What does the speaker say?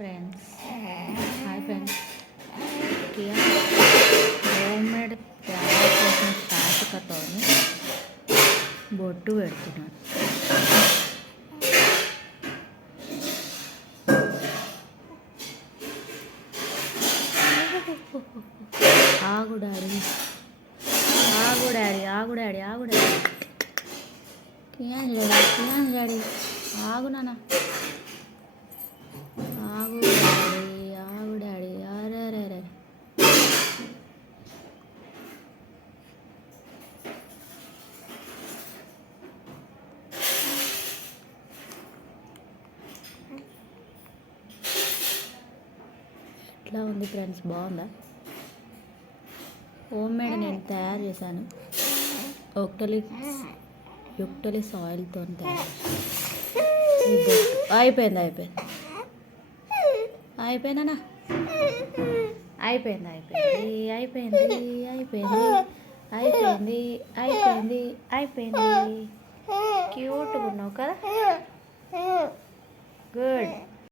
Friends hi friends Kia home made తయారు చేసిన శాటికతో బొట్టు పెడుతున్నాను. ఆగు డాడీ ఆగు డాడీ ఆగు డాడీ ఆగు డాడీ కియాన్ డాడీ ఆగు నాన్న ఆగు డాడీ అరే రే రే ఎట్లా ఉంది ఫ్రెండ్స్, బాగుందా? హోమ్ మేడ్ నేను తయారు చేశాను. యుక్టలి సాయిల్తో తయారు చేశాను. అయిపోయిందా అయిపోయిందన్నా అయిపోయింది క్యూట్గా ఉన్నావు కదా, గుడ్.